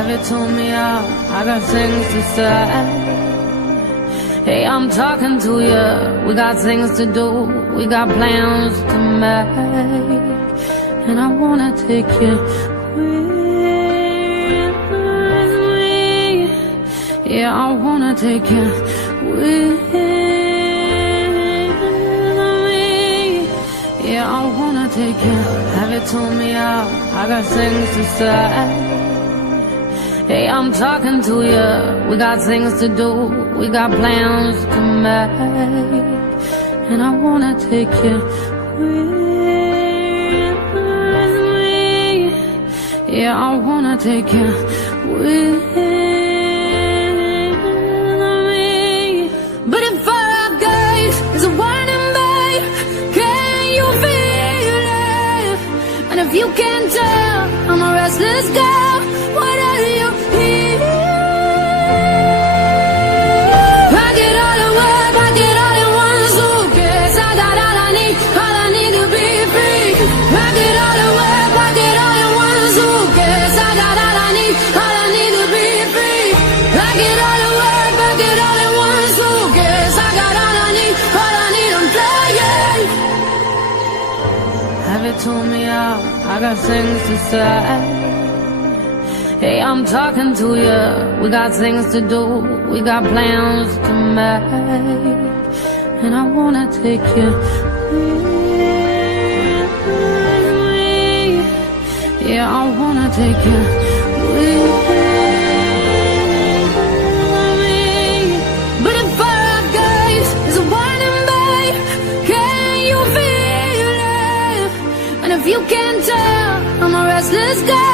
Have you told me out? I got things to say. Hey, I'm talking to you. We got things to do. We got plans to make. And I wanna take you with me. Yeah, I wanna take you with me. Yeah, I wanna take you. Have you told me out? I got things to say. Hey, I'm talking to you. We got things to do. We got plans to make. And I wanna take you with me. Yeah, I wanna take you with me. But if our gaze is a warning, babe, can you feel it? And if you can't tell, I'm a restless girl. What are you? Told me out, I got things to say. Hey, I'm talking to you. We got things to do. We got plans to make. And I wanna take you with me. Yeah, I wanna take you with me. But if our gaze is a warning, babe, can you feel? If you can't tell, I'm a restless girl.